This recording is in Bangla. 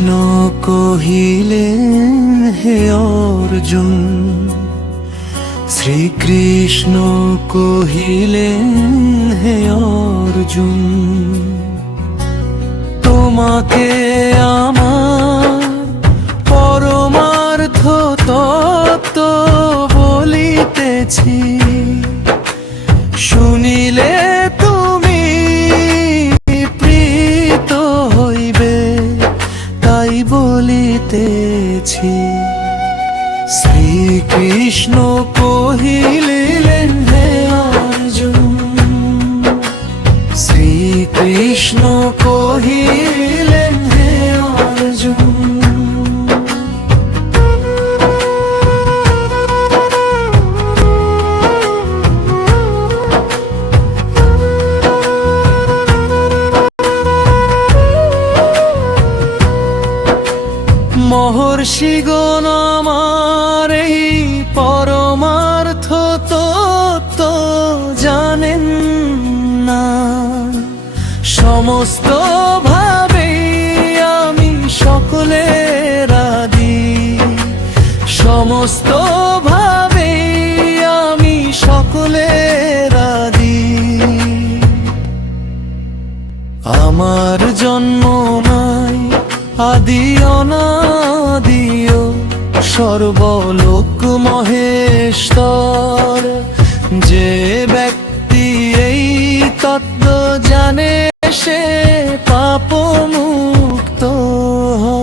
কৃষ্ণ কহিলেন হে অর্জুন, শ্রীকৃষ্ণ কহিলেন হে অর্জুন, তোমাকে আমার পরমার্থ তত্ত্ব বলিতেছি, শুনিলে তুমি প্রীত হইবে, তাই বলিতেছি। শ্রীকৃষ্ণ কহিলেন হে অর্জুন, শ্রীকৃষ্ণ কহিলেন হে অর্জুন, মহর্ষিগণ আমার এই পরমার্থ তত্ত্ব জানেন না, সমস্ত ভাবে আমি সকলের আদি, সমস্ত ভাবে আমি সকলের আদি, আমার জন্ম নাই আদি অনাদিও, সর্বলোক মহেশ্বর, যে ব্যক্তি এই তত্ত্ব জানে সে পাপ মুক্ত হয়।